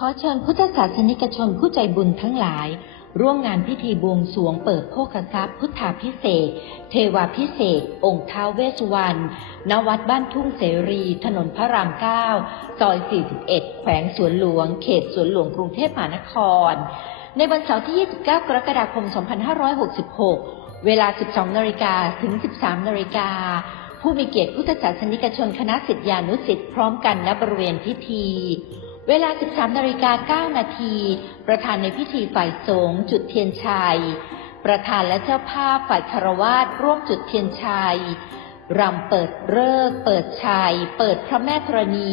ขอเชิญพุทธศาสนิกชนผู้ใจบุญทั้งหลาย ร่วมงานพิธีบวงสรวงเปิดโภคทรัพย์ พุทธาพิเศษ เทวาพิเศษ องค์ท้าวเวสวรรณณวัดบ้านทุ่งเสรี ถนนพระรามเก้าซอย 41 แขวงสวนหลวง เขตสวนหลวงกรุงเทพมหานคร ในวันเสาร์ที่ 29 กรกฎาคม 2566 เวลา 12 นาฬิกาถึง 13 นาฬิกาผู้มีเกียรติพุทธศาสนิกชนคณะศิษยานุศิษย์พร้อมกันณบริเวณพิธี เวลา 13นาฬิกา9นาที ประธานในพิธีฝ่ายสงฆ์จุดเทียนชัย ประธานและเจ้าภาพฝ่ายคารวาสร่วมจุดเทียนชัย รำเปิดเลิก เปิดชัย เปิดพระแม่ธรณี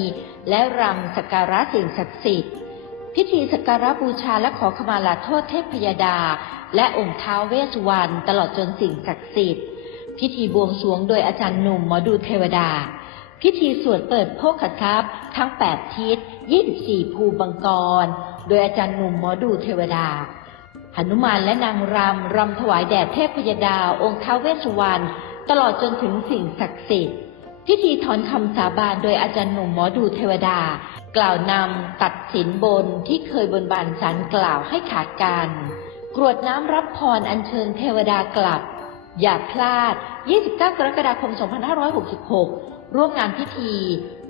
และรำสักการะสิ่งศักดิ์สิทธิ์ พิธีสักการะบูชาและขอขมาลาโทษเทพยดา และองค์ท้าวเวสวรรณตลอดจนสิ่งศักดิ์สิทธิ์ พิธีบวงสรวงโดยอาจารย์หนุ่มหมอดูเทวดา พิธีสวดเปิดโภคทรัพย์ทั้ง 8 ทิศ 24 ภูบังกร โดยอาจารย์หนุ่มหมอดูเทวดาหนุมานและนางรำรำถวายแด่เทพยดา องค์ท้าวเวสสุวรรณตลอดจนถึงสิ่งศักดิ์สิทธิ์ พิธีถอนคำสาบานโดยอาจารย์หนุ่มหมอดูเทวดา กล่าวนำตัดสินบนที่เคยบนบานสันกล่าวให้ขาดกัน กรวดน้ำรับพรอัญเชิญเทวดากลับ อย่าพลาด 29 กรกฎาคม 2566 ร่วมงานพิธี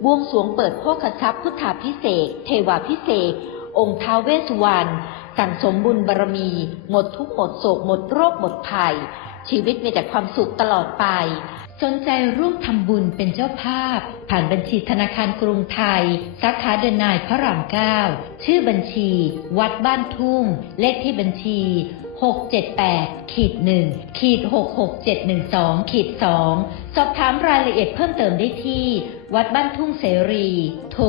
บวงสวงเปิดโภคทรัพย์พุทธาพิเศษ เทวาพิเศษ องค์ท้าวเวสสุวรรณ สั่งสมบุญบารมี หมดทุกหมดโศกหมดโรคหมดภัย ชีวิตมีแต่ความสุขตลอดไป สนใจร่วมทำบุญเป็นเจ้าภาพ ผ่านบัญชีธนาคารกรุงไทย สาขาเดนนายพระรามเก้าชื่อบัญชี วัดบ้านทุ่ง เลขที่บัญชี 678ขีด1ขีด66712ขีด2สอบถามรายละเอียดเพิ่มเติมได้ที่ วัดบ้านทุ่งเสรี โทร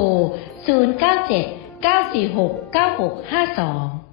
097 946 9652